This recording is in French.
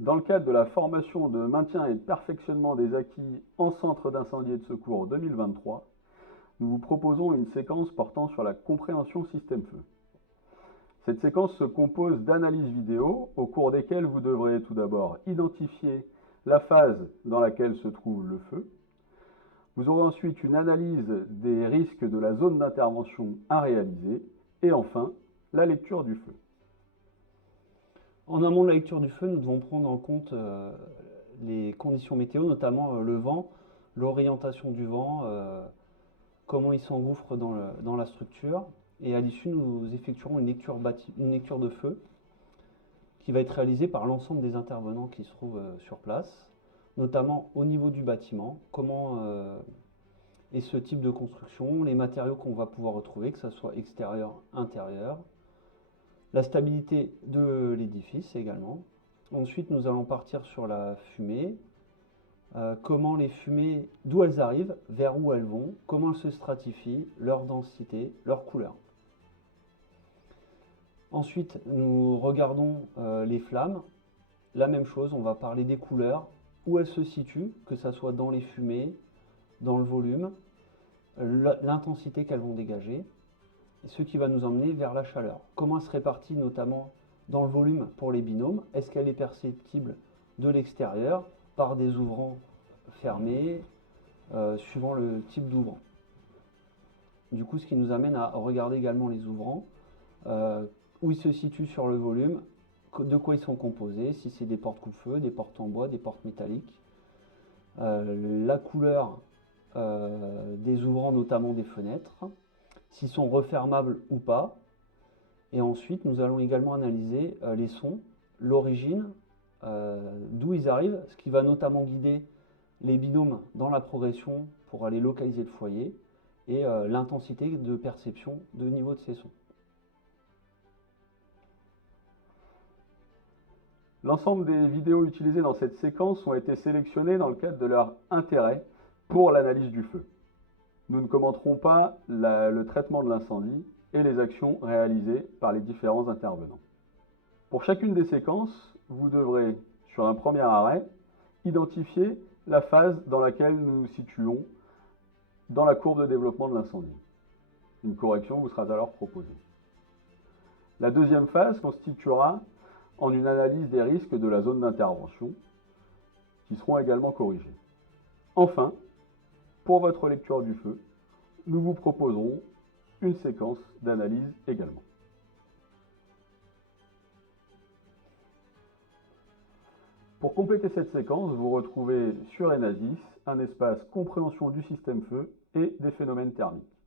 Dans le cadre de la formation de maintien et de perfectionnement des acquis en centre d'incendie et de secours 2023, nous vous proposons une séquence portant sur la compréhension système feu. Cette séquence se compose d'analyses vidéo au cours desquelles vous devrez tout d'abord identifier la phase dans laquelle se trouve le feu. Vous aurez ensuite une analyse des risques de la zone d'intervention à réaliser et enfin la lecture du feu. En amont de la lecture du feu, nous devons prendre en compte les conditions météo, notamment le vent, l'orientation du vent, comment il s'engouffre dans la structure. Et à l'issue, nous effectuerons une lecture de feu qui va être réalisée par l'ensemble des intervenants qui se trouvent sur place, notamment au niveau du bâtiment, comment est ce type de construction, les matériaux qu'on va pouvoir retrouver, que ce soit extérieur, intérieur, la stabilité de l'édifice également. Ensuite, nous allons partir sur la fumée, comment les fumées, d'où elles arrivent, vers où elles vont, comment elles se stratifient, leur densité, leur couleur. Ensuite, nous regardons les flammes. La même chose, on va parler des couleurs, où elles se situent, que ce soit dans les fumées, dans le volume, l'intensité qu'elles vont dégager, ce qui va nous emmener vers la chaleur. Comment elle se répartit notamment dans le volume pour les binômes? Est-ce qu'elle est perceptible de l'extérieur par des ouvrants fermés, suivant le type d'ouvrant? Du coup, ce qui nous amène à regarder également les ouvrants, où ils se situent sur le volume, de quoi ils sont composés, si c'est des portes coupe-feu, des portes en bois, des portes métalliques, la couleur des ouvrants, notamment des fenêtres, s'ils sont refermables ou pas. Et ensuite, nous allons également analyser les sons, l'origine, d'où ils arrivent, ce qui va notamment guider les binômes dans la progression pour aller localiser le foyer et l'intensité de perception de niveau de ces sons. L'ensemble des vidéos utilisées dans cette séquence ont été sélectionnées dans le cadre de leur intérêt pour l'analyse du feu. Nous ne commenterons pas le traitement de l'incendie et les actions réalisées par les différents intervenants. Pour chacune des séquences, vous devrez, sur un premier arrêt, identifier la phase dans laquelle nous nous situons dans la courbe de développement de l'incendie. Une correction vous sera alors proposée. La deuxième phase constituera en une analyse des risques de la zone d'intervention, qui seront également corrigés. Enfin, pour votre lecture du feu, nous vous proposerons une séquence d'analyse également. Pour compléter cette séquence, vous retrouvez sur Enasys un espace compréhension du système feu et des phénomènes thermiques.